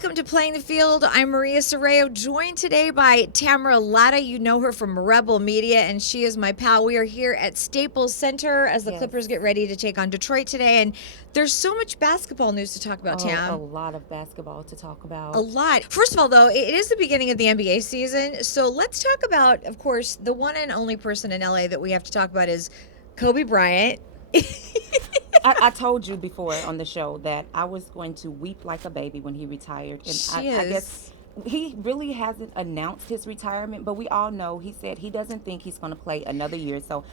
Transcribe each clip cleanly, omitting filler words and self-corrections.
Welcome to Playing the Field. I'm Maria Serrao, joined today by Tamara Latta. You know her from Rebel Media, and she is my pal. We are here at Staples Center as the Clippers get ready to take on Detroit today, and there's so much basketball news to talk about, Tam. A lot of basketball to talk about. A lot. First of all, though, it is the beginning of the NBA season, so let's talk about, of course, the one and only person in LA that we have to talk about is Kobe Bryant. I told you before on the show that I was going to weep like a baby when he retired. And I guess he really hasn't announced his retirement, but we all know he said he doesn't think he's going to play another year. So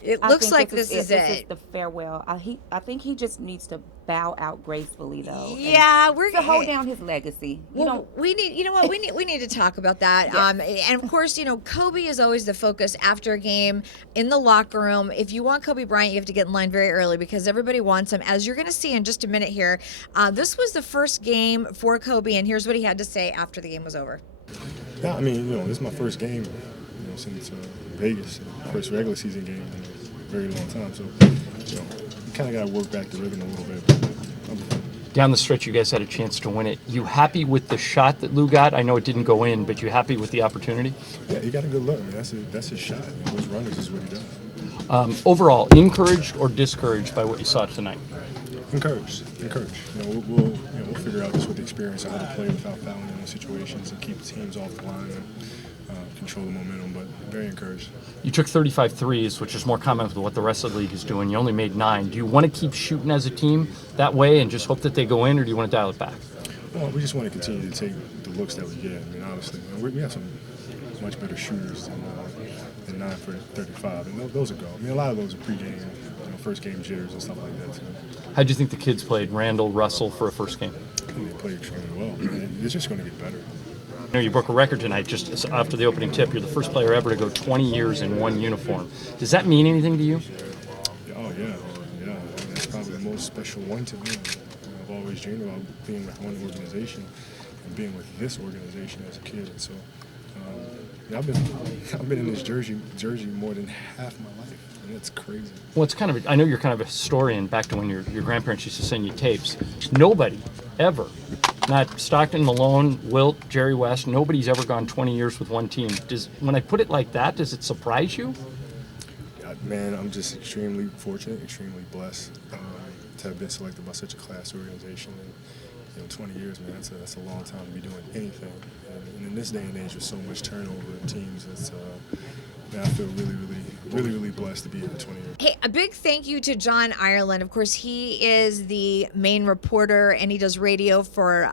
it looks like this is it. This is the farewell. I think he just needs to bow out gracefully, though. Yeah, we're to hold down his legacy. We need to talk about that. Yes. And of course, Kobe is always the focus after a game in the locker room. If you want Kobe Bryant, you have to get in line very early because everybody wants him. As you're going to see in just a minute here, this was the first game for Kobe, and here's what he had to say after the game was over. Yeah, I mean, this is my first game, since Vegas, first regular season game in a very long time. So, you kind of got to work back the rhythm a little bit. But I'm fine. Down the stretch, you guys had a chance to win it. You happy with the shot that Lou got? I know it didn't go in, but you happy with the opportunity? Yeah, he got a good look. I mean, that's his shot. Those runners is what he does. Overall, encouraged or discouraged by what you saw tonight? Encouraged. We'll figure out just with the experience how to play without fouling in those situations and keep the teams off the line and control the momentum, but very encouraged. You took 35 threes, which is more common with what the rest of the league is doing. You only made 9. Do you want to keep shooting as a team that way and just hope that they go in, or do you want to dial it back? Well, we just want to continue to take the looks that we get. I mean, honestly, we have some much better shooters than 9 for 35, and those are go. I mean, a lot of those are pregame, first game jitters and stuff like that too. How do you think the kids played, Randall, Russell, for a first game? I think they played extremely well. It's just going to get better. You broke a record tonight just after the opening tip. You're the first player ever to go 20 years in one uniform. Does that mean anything to you? Oh, yeah. That's probably the most special one to me. I've always dreamed about being with one organization and being with this organization as a kid. So I've been in this jersey more than half my life. And it's crazy. Well, I know you're kind of a historian back to when your grandparents used to send you tapes. Nobody ever, not Stockton, Malone, Wilt, Jerry West, nobody's ever gone 20 years with one team. When I put it like that, does it surprise you? Man, I'm just extremely fortunate, extremely blessed to have been selected by such a class organization. And 20 years, man, that's a long time to be doing anything. And in this day and age, with so much turnover in teams, I feel really blessed to be here for 20 years. Hey, a big thank you to John Ireland. Of course, he is the main reporter, and he does radio for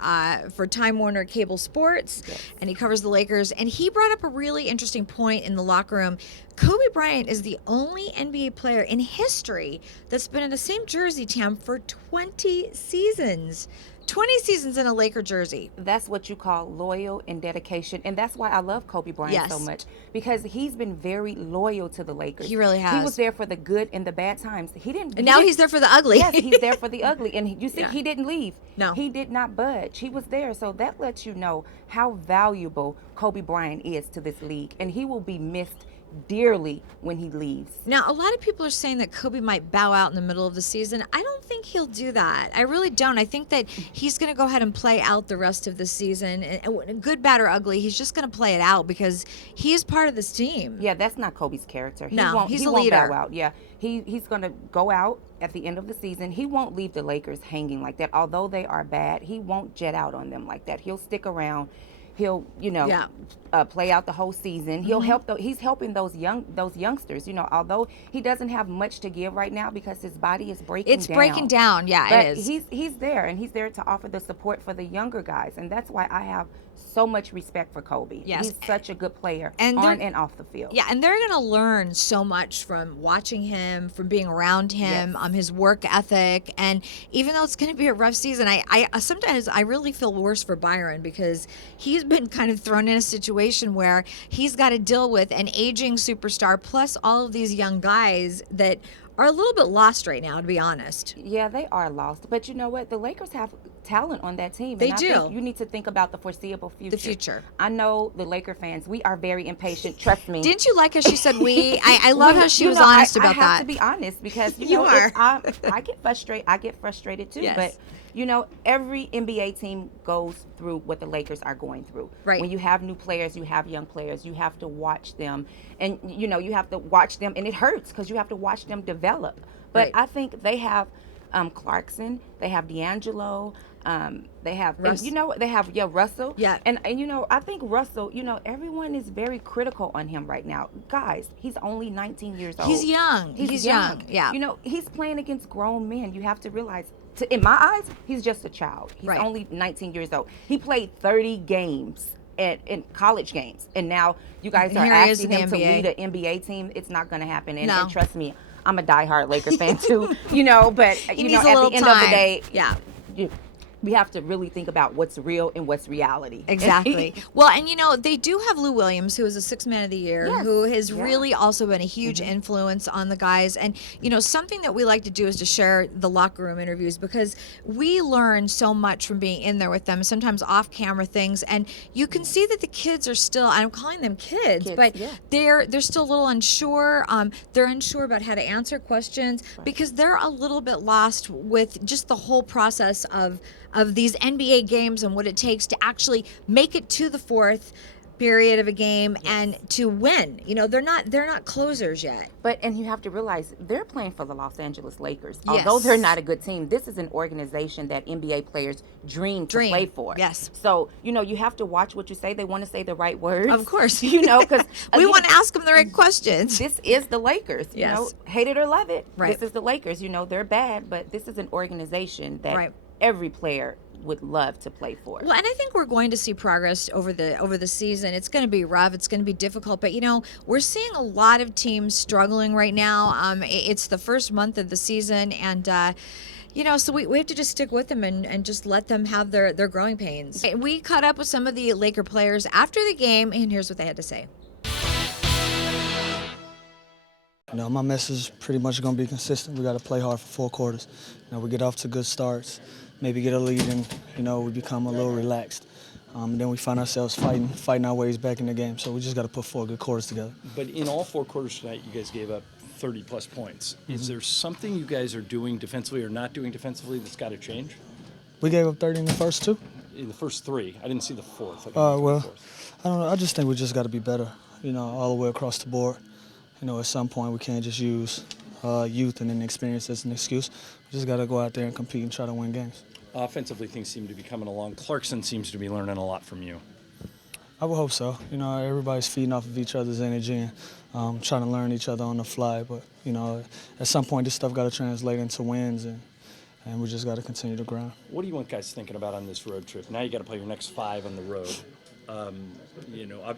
Time Warner Cable Sports, and he covers the Lakers. And he brought up a really interesting point in the locker room. Kobe Bryant is the only NBA player in history that's been in the same jersey, Tam, for 20 seasons. 20 seasons in a Laker jersey. That's what you call loyal and dedication. And that's why I love Kobe Bryant so much, because he's been very loyal to the Lakers. He really has. He was there for the good and the bad times. Now he's there for the ugly. Yes, he's there for the ugly. And you see, he didn't leave. No. He did not budge. He was there. So that lets you know how valuable Kobe Bryant is to this league. And he will be missed dearly when he leaves. Now, a lot of people are saying that Kobe might bow out in the middle of the season. I don't think he'll do that. I really don't. I think that he's going to go ahead and play out the rest of the season. And good, bad, or ugly, he's just going to play it out because he is part of this team. Yeah, that's not Kobe's character. He's a leader. Won't bow out. Yeah, he's going to go out at the end of the season. He won't leave the Lakers hanging like that. Although they are bad, he won't jet out on them like that. He'll stick around. He'll, play out the whole season. He'll help. He's helping those youngsters. Although he doesn't have much to give right now because his body is breaking down. It's breaking down. Yeah, but it is. He's there, and he's there to offer the support for the younger guys, and that's why I have so much respect for Kobe. Yes. He's such a good player on and off the field. Yeah, and they're going to learn so much from watching him, from being around him, his work ethic. And even though it's going to be a rough season, I sometimes I really feel worse for Byron because he's been kind of thrown in a situation where he's got to deal with an aging superstar plus all of these young guys that are a little bit lost right now, to be honest. Yeah, they are lost. But you know what? The Lakers have talent on that team. They and I do. think you need to think about the foreseeable future. The future. I know the Laker fans, we are very impatient. Trust me. Didn't you like how she said we? I love how she was honest about I have that. to be honest because You know, are. I get frustrated. I get frustrated too. Yes. But every NBA team goes through what the Lakers are going through. Right. When you have new players, you have young players. You have to watch them, and you have to watch them, and it hurts because you have to watch them develop. But Right. I think they have Clarkson. They have D'Angelo. They have, Russ. they have Russell. Yeah. And I think Russell, everyone is very critical on him right now. Guys, he's only 19 years old. He's young. He's young. Yeah. He's playing against grown men. You have to realize, in my eyes, he's just a child. He's Right. only 19 years old. He played 30 games in college games, and now you guys And are here he is asking in him the to NBA. lead an NBA team. It's not going to happen. And, No. and trust me, I'm a diehard Laker fan too. But He at needs a the little end of the time. day, Yeah. we have to really think about what's real and what's reality. Exactly. Well, and they do have Lou Williams, who is a Sixth Man of the Year, Yes. who has Yeah. really also been a huge influence on the guys. And, something that we like to do is to share the locker room interviews because we learn so much from being in there with them, sometimes off camera things. And you can see that the kids are still, I'm calling them kids, but yeah. they're still a little unsure. They're unsure about how to answer questions because they're a little bit lost with just the whole process of these NBA games and what it takes to actually make it to the fourth period of a game and to win. They're not closers yet. And you have to realize they're playing for the Los Angeles Lakers. Yes. Although they're not a good team, this is an organization that NBA players dream to play for. Yes. So, you have to watch what you say. They want to say the right words. Of course. Because we want to ask them the right questions. this is the Lakers. Yes. Hate it or love it. Right. This is the Lakers. They're bad, but this is an organization that Right. every player would love to play for. Well, and I think we're going to see progress over the season. It's going to be rough. It's going to be difficult. But, we're seeing a lot of teams struggling right now. It's the first month of the season. And, so we have to just stick with them and just let them have their growing pains. We caught up with some of the Laker players after the game, and here's what they had to say. My message is pretty much going to be consistent. We got to play hard for 4 quarters. We get off to good starts, maybe get a lead, and we become a little relaxed. Then we find ourselves fighting our ways back in the game. So we just got to put 4 good quarters together. But in all 4 quarters tonight, you guys gave up 30-plus points. Is there something you guys are doing defensively or not doing defensively that's got to change? We gave up 30 in the first 2. In the first 3. I didn't see the fourth. Well, I don't know. I just think we just got to be better, all the way across the board. At some point we can't just use youth and inexperience as an excuse. We just got to go out there and compete and try to win games. Offensively, things seem to be coming along. Clarkson seems to be learning a lot from you. I would hope so. Everybody's feeding off of each other's energy and trying to learn each other on the fly. But, at some point this stuff got to translate into wins, and we just got to continue to grind. What do you want guys thinking about on this road trip? Now you got to play your next 5 on the road.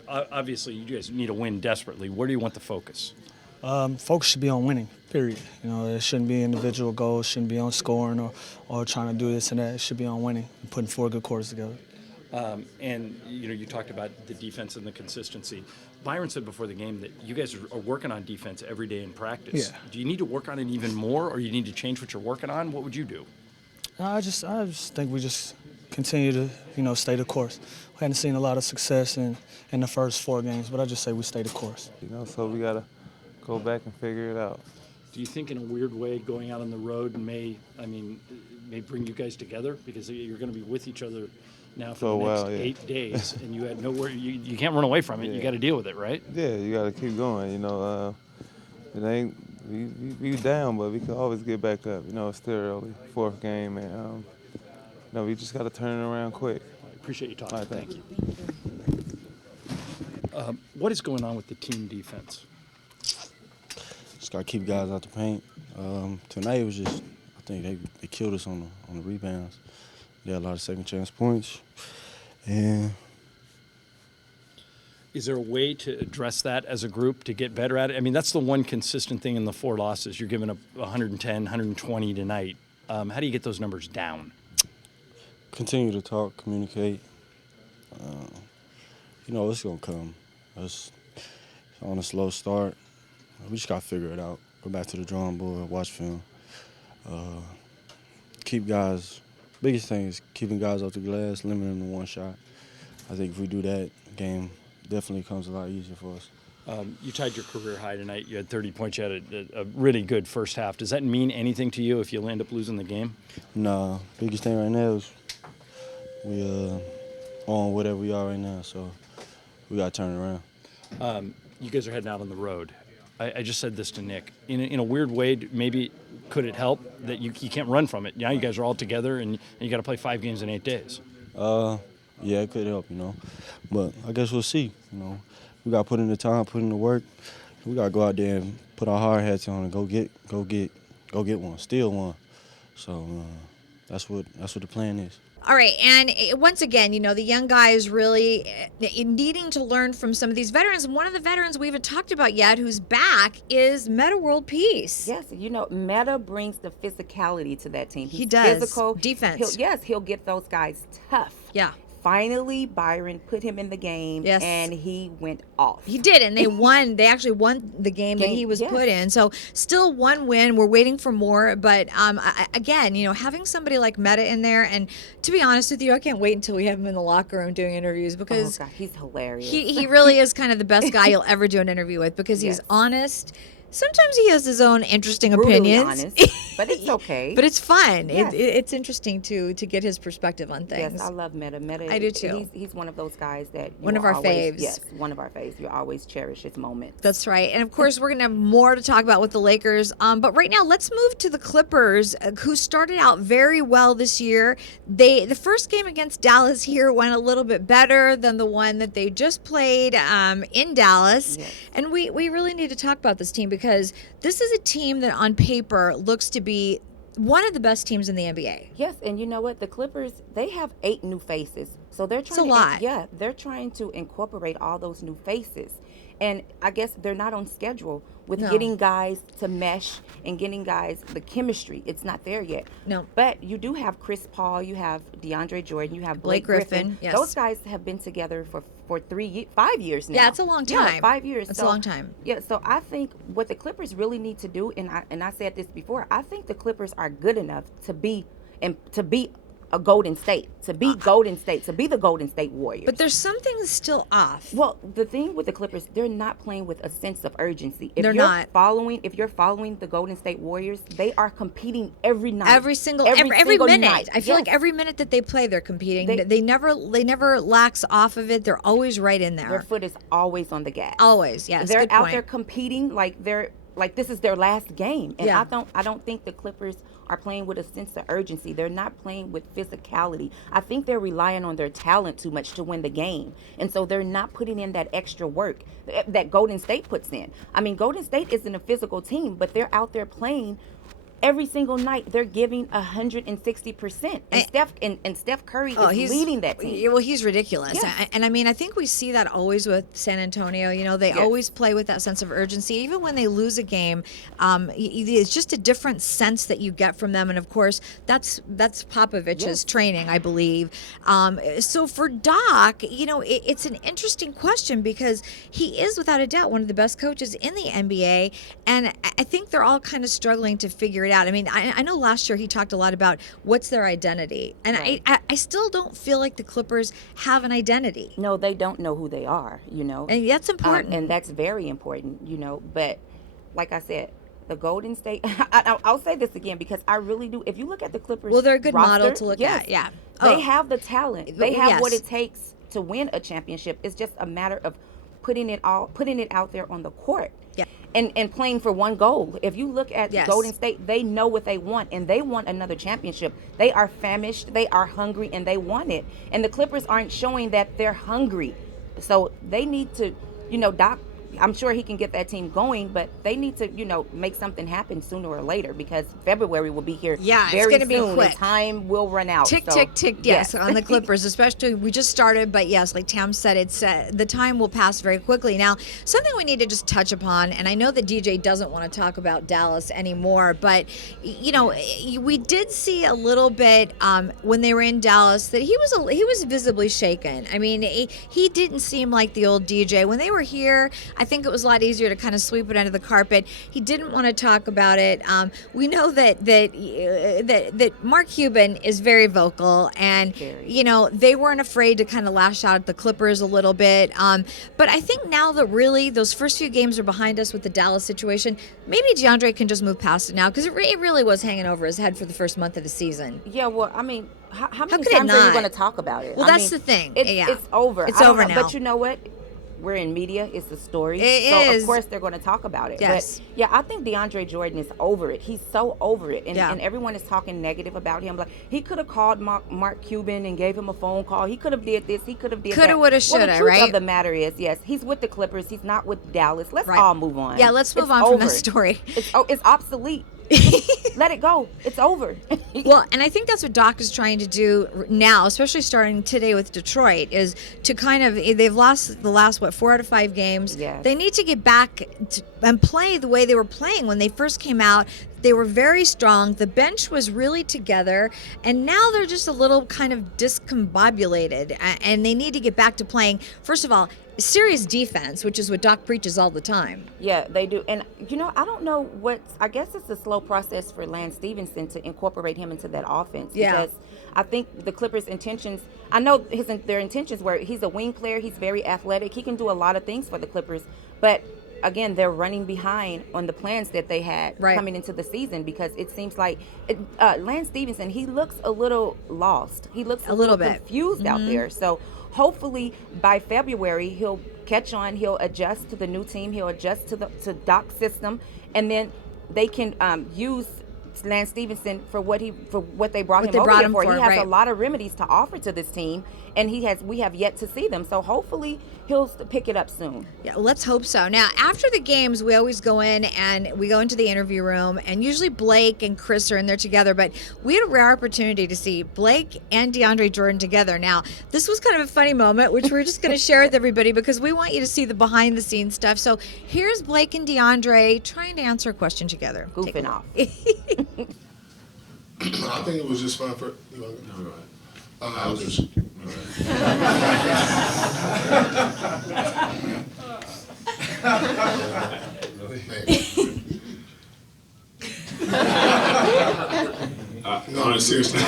Obviously you guys need a win desperately. Where do you want the focus? Focus should be on winning, period. It shouldn't be individual goals, shouldn't be on scoring or trying to do this and that. It should be on winning and putting 4 good quarters together. And you talked about the defense and the consistency. Byron said before the game that you guys are working on defense every day in practice. Yeah. Do you need to work on it even more, or you need to change what you're working on? What would you do? I just think we just continue to, stay the course. We hadn't seen a lot of success in the first 4 games, but I just say we stay the course. So we got to go back and figure it out. Do you think in a weird way going out on the road may bring you guys together? Because you're going to be with each other now for the next 8 days, and you had nowhere, you can't run away from it. Yeah. You got to deal with it, right? Yeah, you got to keep going. It ain't, we down, but we can always get back up. It's still early, 4th game, and we just got to turn it around quick. I appreciate you talking. All right, Thank you. What is going on with the team defense? Just got to keep guys out the paint. Tonight it was just, I think they killed us on the rebounds. They had a lot of second chance points. And is there a way to address that as a group to get better at it? That's the one consistent thing in the 4 losses. You're giving up 110, 120 tonight. How do you get those numbers down? continue to talk, communicate. It's going to come. It's on a slow start. We just got to figure it out. Go back to the drawing board, watch film. Keep guys biggest thing is keeping guys off the glass, limiting them to one shot. I think if we do that, game definitely comes a lot easier for us. You tied your career high tonight. You had 30 points. You had a really good first half. Does that mean anything to you if you end up losing the game? Nah, biggest thing right now is we on whatever we are right now, so we got to turn it around. You guys are heading out on the road. I just said this to Nick. In a weird way, maybe could it help that you can't run from it? Now you guys are all together and you got to play 5 games in 8 days. Yeah, it could help, But I guess we'll see, We got to put in the time, put in the work. We got to go out there and put our hard hats on and go get one, steal one. So that's what the plan is. All right, and once again, the young guys really needing to learn from some of these veterans. And one of the veterans we haven't talked about yet who's back is Meta World Peace. Yes, Meta brings the physicality to that team. He does. Physical. Defense. He'll get those guys tough. Yeah. Finally, Byron put him in the game, yes. and he went off. He did, and they won. They actually won the game that he was put in. So still one win. We're waiting for more. But again, having somebody like Meta in there, and to be honest with you, I can't wait until we have him in the locker room doing interviews because he's hilarious. He really is kind of the best guy you'll ever do an interview with because he's honest. Sometimes he has his own interesting opinions. Honest, but it's okay. But it's fun. Yes. It's interesting to get his perspective on things. Yes, I love Meta. I do too. He's one of those guys that one of our faves. Yes, one of our faves. You always cherish his moments. That's right. And of course, we're going to have more to talk about with the Lakers. But right now, let's move to the Clippers, who started out very well this year. The first game against Dallas here went a little bit better than the one that they just played in Dallas. Yes. And we really need to talk about this team because this is a team that on paper looks to be one of the best teams in the NBA. Yes, and you know what? The Clippers, they have 8 new faces. So they're trying a lot. They're trying to incorporate all those new faces. And I guess they're not on schedule with getting guys to mesh and getting guys the chemistry. It's not there yet. No. But you do have Chris Paul, you have DeAndre Jordan, you have Blake Griffin. Yes. Those guys have been together for 5 years now. Yeah, it's a long time. Yeah, 5 years. It's a long time. Yeah, so I think what the Clippers really need to do, and I said this before, I think the Clippers are good enough to be a Golden State, to be the Golden State Warriors. But there's something that's still off. Well, the thing with the Clippers, they're not playing with a sense of urgency. If they're you're not. If you're following the Golden State Warriors, they are competing every night. Every single minute. night. I feel like every minute that they play, they're competing. They never lax off of it. They're always right in there. Their foot is always on the gas. Always, yes. They're good out point. there competing like this is their last game. And Yeah. I don't think the Clippers are playing with a sense of urgency. They're not playing with physicality. I think they're relying on their talent too much to win the game. And so they're not putting in that extra work that Golden State puts in. I mean, Golden State isn't a physical team, but they're out there playing every single night. They're giving 160%. And Steph Curry is leading that team. Well, he's ridiculous. Yes. And I mean, I think we see that always with San Antonio. They always play with that sense of urgency. Even when they lose a game, it's just a different sense that you get from them. And of course, that's Popovich's training, I believe. So for Doc, it's an interesting question because he is without a doubt one of the best coaches in the NBA. And I think they're all kind of struggling to figure it out. I mean, I know last year he talked a lot about what's their identity. And Right. I still don't feel like the Clippers have an identity. No, they don't know who they are, And that's important. And that's very important, But like I said, the Golden State, I'll say this again because I really do. If you look at the Clippers, Well, they're a good model roster, to look yes, at. Yeah. They have the talent. They have what Yes. it takes to win a championship. It's just a matter of putting it out there on the court. Yeah. And playing for one goal. If you look at Yes. Golden State, they know what they want, and they want another championship. They are famished, they are hungry, and they want it. And the Clippers aren't showing that they're hungry. So they need to, Doc, I'm sure he can get that team going, but they need to, make something happen sooner or later because February will be here Yeah, very it's going to be soon, quick. and time will run out. Tick, So, tick, tick, yes, on the Clippers, especially. We just started, but yes, like Tam said, it's the time will pass very quickly. Now, something we need to just touch upon, and I know that DJ doesn't want to talk about Dallas anymore, but, we did see a little bit when they were in Dallas that he was visibly shaken. I mean, he didn't seem like the old DJ. When they were here, I think it was a lot easier to kind of sweep it under the carpet. He didn't want to talk about it. We know that Mark Cuban is very vocal, and they weren't afraid to kind of lash out at the Clippers a little bit. But I think now that really those first few games are behind us with the Dallas situation, maybe DeAndre can just move past it now, because it really was hanging over his head for the first month of the season. Yeah, well, I mean, how many could it times are you not? going to talk about it? Well, I that's mean, the thing. It's over. It's over now. But you know what? We're in media. It's a story. It so is. Of course they're going to talk about it. Yes. But yeah, I think DeAndre Jordan is over it. He's so over it, and, Yeah. and everyone is talking negative about him. Like, he could have called Mark Cuban and gave him a phone call. He could have did this. He could have did that. Coulda, woulda, Well, shoulda, the truth right? of the matter is, yes, he's with the Clippers. He's not with Dallas. Let's Right. all move on. Yeah, let's move It's on from over. this story. It's obsolete. Let it go. It's over. Well, and I think that's what Doc is trying to do now, especially starting today with Detroit, is to kind of, they've lost the last, 4 out of 5 games. Yes. They need to get back and play the way they were playing when they first came out. They were very strong. The bench was really together, and now they're just a little kind of discombobulated, and they need to get back to playing, first of all, serious defense, which is what Doc preaches all the time. Yeah, they do. And, I don't know I guess it's a slow process for Lance Stevenson to incorporate him into that offense. Yeah. Because I think the Clippers' intentions, I know their intentions were, he's a wing player, he's very athletic, he can do a lot of things for the Clippers, but again, they're running behind on the plans that they had coming into the season, because it seems like Lance Stevenson, he looks a little lost. He looks a little bit confused out there. So hopefully by February he'll catch on, he'll adjust to the new team, he'll adjust to Doc's system, and then they can use Lance Stevenson for what they brought him over here for. He has a lot of remedies to offer to this team, and we have yet to see them. So hopefully he'll pick it up soon. Yeah, let's hope so. Now, after the games, we always go in and we go into the interview room, and usually Blake and Chris are in there together, but we had a rare opportunity to see Blake and DeAndre Jordan together. Now, this was kind of a funny moment, which we're just going to share with everybody because we want you to see the behind-the-scenes stuff. So here's Blake and DeAndre trying to answer a question together. Goofing off. I think it was just fun for. You know, no, go ahead. I was just. No, seriously.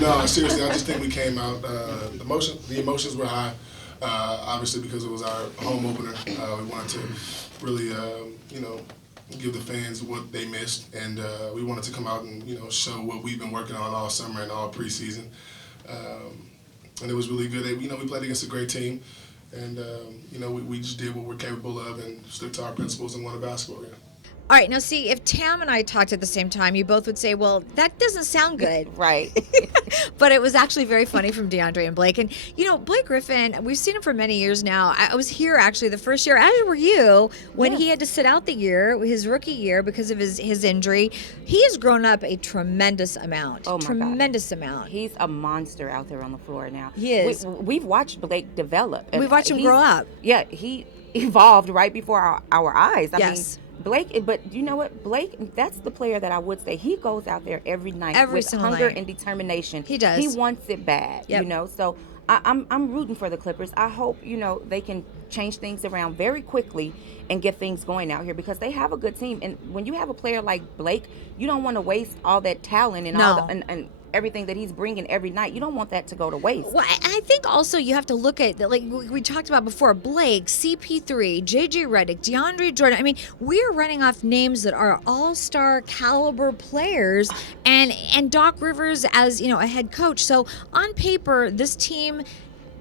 No, seriously. I just think we came out. The emotions were high. Obviously, because it was our home opener. We wanted to really, give the fans what they missed, and we wanted to come out and show what we've been working on all summer and all preseason. And it was really good. We played against a great team, and we just did what we're capable of and stuck to our principles and won a basketball game. All right, now see, if Tam and I talked at the same time, you both would say, well, that doesn't sound good. Right. But it was actually very funny from DeAndre and Blake. And, Blake Griffin, we've seen him for many years now. I was here, actually, the first year, as were you, when he had to sit out the year, his rookie year, because of his injury. He has grown up a tremendous amount. Oh, my tremendous God. amount. He's a monster out there on the floor now. He is. We've watched Blake develop. We've watched him grow up. Yeah, he evolved right before our eyes. I mean, Yes. Blake, but you know what? Blake, that's the player that I would say he goes out there every night with single hunger night. and determination. He does. He wants it bad, Yep. So I'm rooting for the Clippers. I hope, they can change things around very quickly and get things going out here, because they have a good team. And when you have a player like Blake, you don't want to waste all that talent and all and everything that he's bringing every night. You don't want that to go to waste. Well, I think also you have to look at, like we talked about before, Blake, CP3, JJ Redick, DeAndre Jordan. I mean, we're running off names that are all-star caliber players, and Doc Rivers as, a head coach. So on paper, this team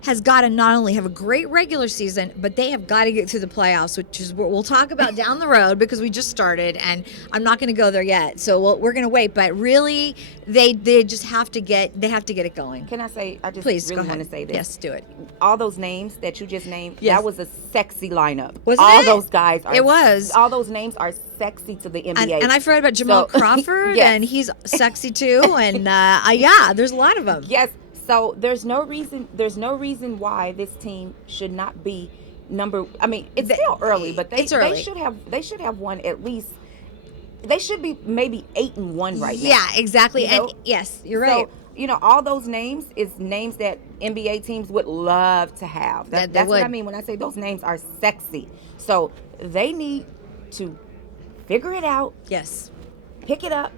has got to not only have a great regular season, but they have got to get through the playoffs, which is what we'll talk about down the road, because we just started, and I'm not going to go there yet. So we're going to wait. But really, they just have to get it going. Can I say? I just Please, really go ahead. want to say this. Yes, do it. All those names that you just named, Yes. that was a sexy lineup. Wasn't all it? those guys are. It was. All those names are sexy to the NBA. And I've heard about Jamal So- Crawford, Yes. and he's sexy too. And there's a lot of them. Yes. So there's no reason why this team should not be number. I mean, it's still early, but It's early. they should have won at least. They should be maybe 8-1 right now. Yeah, exactly. You know? And yes, you're right. all those names is names that NBA teams would love to have. That's what I mean when I say those names are sexy. So they need to figure it out. Yes. Pick it up.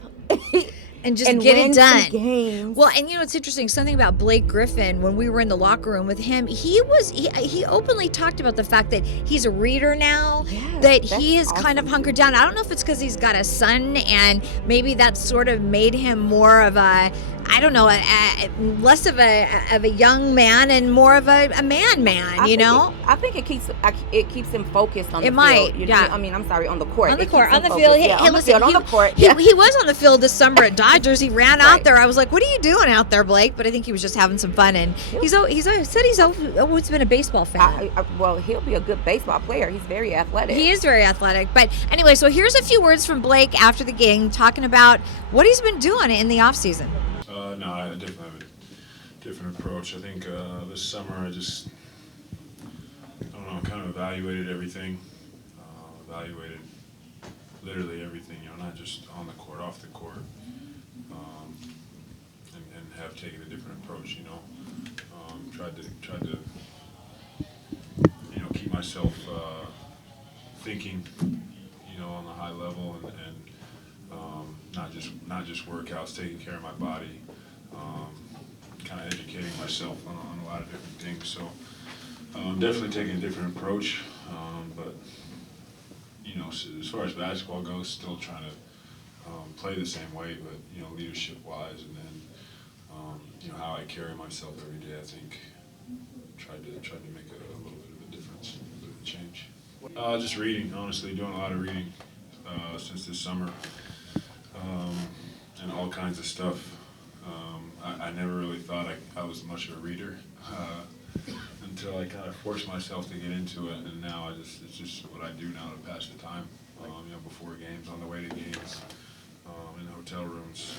And just get it done. Some games. Well, and it's interesting. Something about Blake Griffin, when we were in the locker room with him, he openly talked about the fact that he's a reader now, that he is awesome. Kind of hunkered down. I don't know if it's because he's got a son and maybe that sort of made him more of a, I don't know, less of a young man and more of a man. I think it keeps him focused on the field. It might, yeah. I mean, I'm sorry, on the court. On the court, on the field. He was on the field this summer at Dodgers. He ran out there. I was like, "What are you doing out there, Blake?" But I think he was just having some fun. And he's said he's always been a baseball fan. Well, he'll be a good baseball player. He's very athletic. He is very athletic. But anyway, so here's a few words from Blake after the game, talking about what he's been doing in the off season. No, I definitely have a different approach. I think this summer I don't know, kind of evaluated everything. Evaluated literally everything, not just on the court, off the court. And have taken a different approach, Tried to keep myself thinking, on the high level and not just workouts, taking care of my body, kind of educating myself on a lot of different things. So definitely taking a different approach, but as far as basketball goes, still trying to play the same way, but leadership wise, and then how I carry myself every day. I think tried to make a little bit of a difference, a little bit of a change. Just reading, honestly, doing a lot of reading since this summer, and all kinds of stuff. I never really thought I was much of a reader until I kind of forced myself to get into it, and now it's just what I do now to pass the time. Before games, on the way to games, in hotel rooms.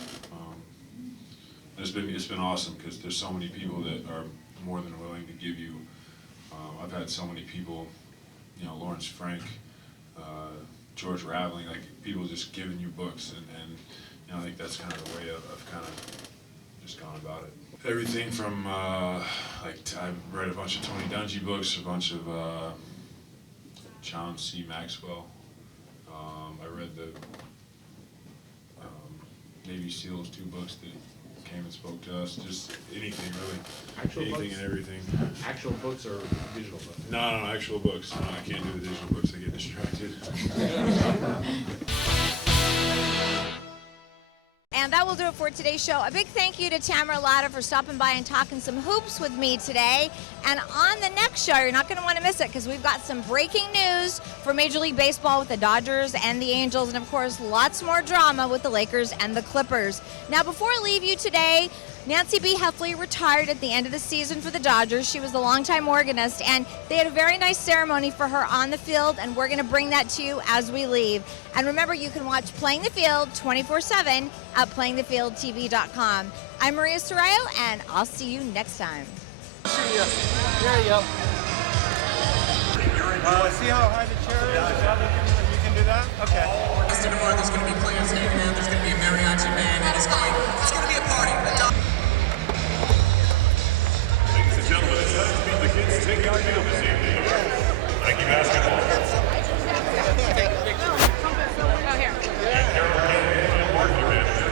It's been awesome because there's so many people that are more than willing to give you. I've had so many people, Lawrence Frank, George Raveling, like people just giving you books, and I think that's kind of the way I've kind of just gone about it. Everything from I read a bunch of Tony Dungy books, a bunch of John C. Maxwell. I read the Navy SEALs 2 books that came and spoke to us. Just anything really, anything and everything. Actual books or digital books? No, actual books. No, I can't do the digital books. I get distracted. And that will do it for today's show. A big thank you to Tamara Latta for stopping by and talking some hoops with me today. And on the next show, you're not going to want to miss it because we've got some breaking news for Major League Baseball with the Dodgers and the Angels. And, of course, lots more drama with the Lakers and the Clippers. Now, before I leave you today, Nancy Bea Hefley retired at the end of the season for the Dodgers. She was the longtime organist, and they had a very nice ceremony for her on the field, and we're going to bring that to you as we leave. And remember, you can watch Playing the Field 24/7 at playingthefieldtv.com. I'm Maria Serrao, and I'll see you next time. There you go. See how high the chair is? You can do that? Okay. There's going to be players hanging out, there's going to be a mariachi band, and it's going to be a party. Ladies and gentlemen, it's time to meet the kids taking our field this evening. Nike basketball. Oh, here. And marketing manager.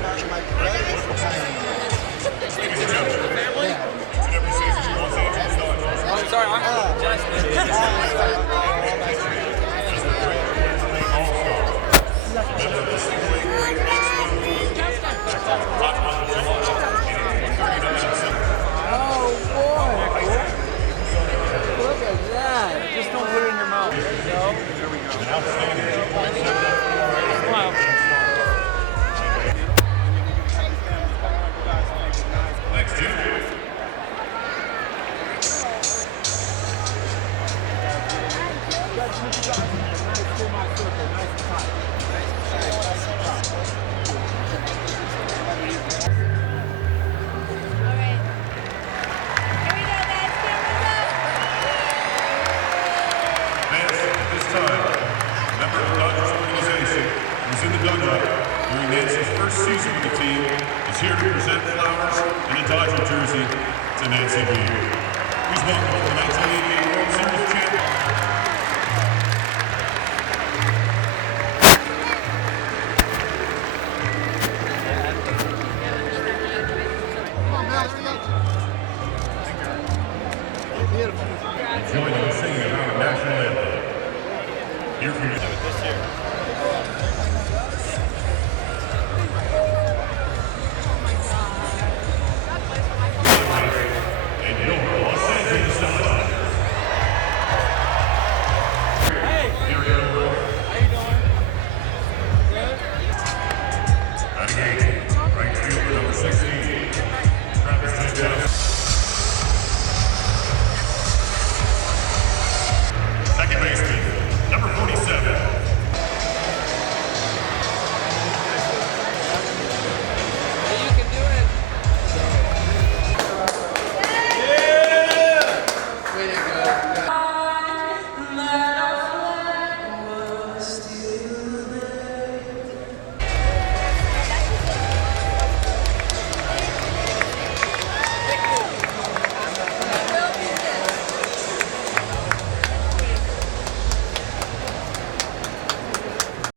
Ladies and gentlemen, in every season, Los Angeles Dodgers. I'm sorry, I'm Justin. jersey to Nancy Bea. Please welcome the 1988 World Series champion. Join in singing our national anthem. Here for you. This year.